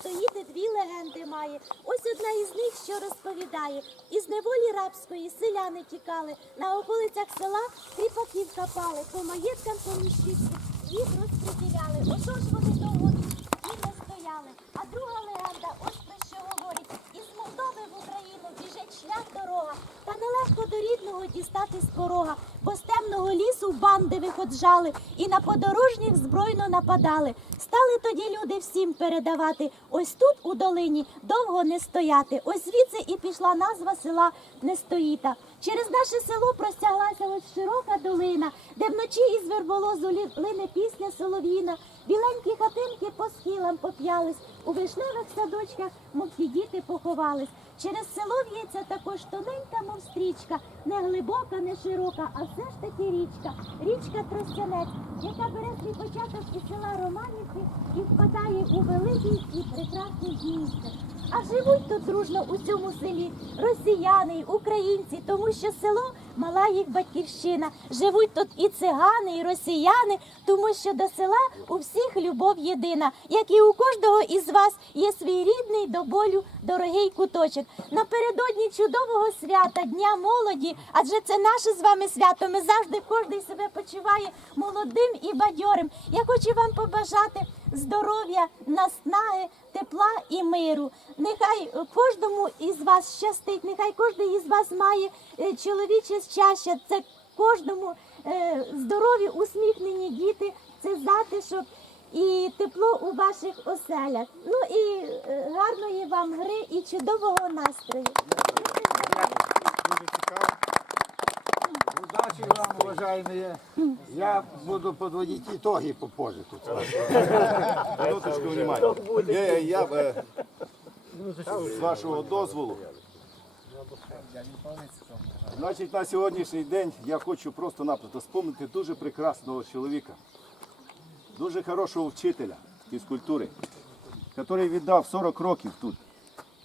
стоїти дві легенди має. Ось одна із них, що розповідає. Із неволі рабської селяни тікали, на околицях села кріпаків капали, по маєткам поміщиці їх розподіляли. Ошо ж вони довго і не стояли. А друга легенда ось про що говорить. Із Молдови в Україну біжить шлях дорога. Та нелегко до рідного дістати з порога, бо з темного лісу банди виходжали і на подорожніх збройно нападали. Стали тоді люди всім передавати. Ось тут у долині довго не стояти. Ось звідси і пішла назва села Нестоїта. Через наше село простяглася ось широка долина, де вночі із верболозу лине пісня солов'їна. Біленькі хатинки по схилам поп'ялись, у вишневих садочках, мов ті діти поховались. Через село в'ється також тоненька, мов стрічка, не глибока, не широка, а все ж таки річка. Річка Тростянець, яка бере свій початок із села Романівки і впадає у великий і прекрасний Дністер. А живуть тут дружно у цьому селі росіяни, й українці, тому що село мала їх батьківщина. Живуть тут і цигани, і росіяни, тому що до села у всіх любов єдина, як і у кожного із вас є свій рідний до болю дорогий куточок. Напередодні чудового свята, Дня молоді, адже це наше з вами свято. Ми завжди кожен себе почуває молодим і бадьорим. Я хочу вам побажати здоров'я, наснаги, тепла і миру. Нехай кожному із вас щастить, нехай кожен із вас має е, чоловіче щастя. Це кожному е, здорові, усміхнені діти, це затишок і тепло у ваших оселях. Ну і е, гарної вам гри і чудового настрою. Дуже цікаво. Удачі вам, уважаемые. Я буду подводить итоги попозже тут. Минуточку внимання. Я, я, е, з вашого дозволу. Значить, на сьогоднішній день я хочу просто-напросто спомнити дуже прекрасного чоловіка, дуже хорошого вчителя фізкультури, який віддав 40 років тут,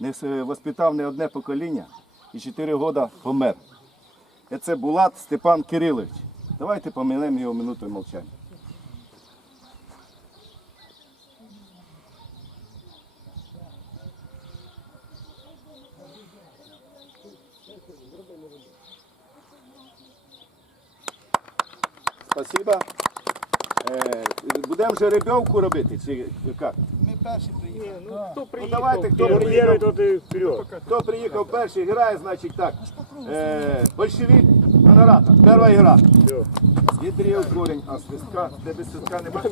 не воспитав не одне покоління і 4 роки помер. І Це Булат Степан Кирилович. Давайте поминемо його минутою мовчання. Спасибо. Е, будемо жеребьовку робити, чи як? Ми перші приїхали. Ну, давайте, хто приїхав, хто приїхав перший, грає, значить так. Е, большевик, гонората, перша гра. Ідрів корінь, а свистка, де без свистка немає.